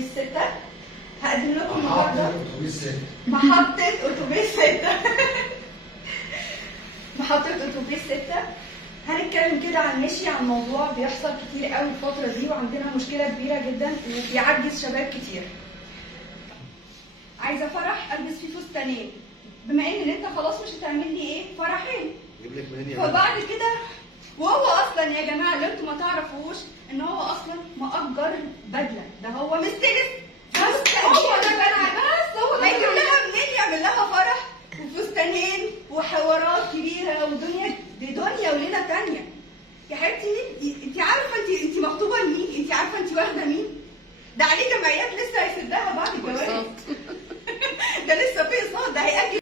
اتوبيس 6. هقدم لكم النهارده محطة أتوبيس 6. محطة اتوبيس 6. هنتكلم كده عن عن موضوع بيحصل كتير قوي الفترة دي، وعندنا مشكلة كبيرة جدا وبيعجز شباب كتير. عايزة فرح البس فيه فستانين، بما ان انت خلاص مش هتعمل لي ايه فرحين. جيب لك منين يا فبعد كده، وهو اصلا يا جماعه اللي انتوا ما تعرفوش ان هو اصلا مأجر بدله، ده هو مستلف. هو ده بقى بس هو هيجيب لها منين يعمل لها فرح وفستانين وحوارات كبيره ودنيا، دي دنيا وليله تانيه. يا حبيبتي انت عارفه انت مخطوبه لمين؟ انت عارفه انت واخده مين؟ ده عليه جمعيات لسه هيسدها بعد الجواز. ده لسه في اقساط، ده هيأجل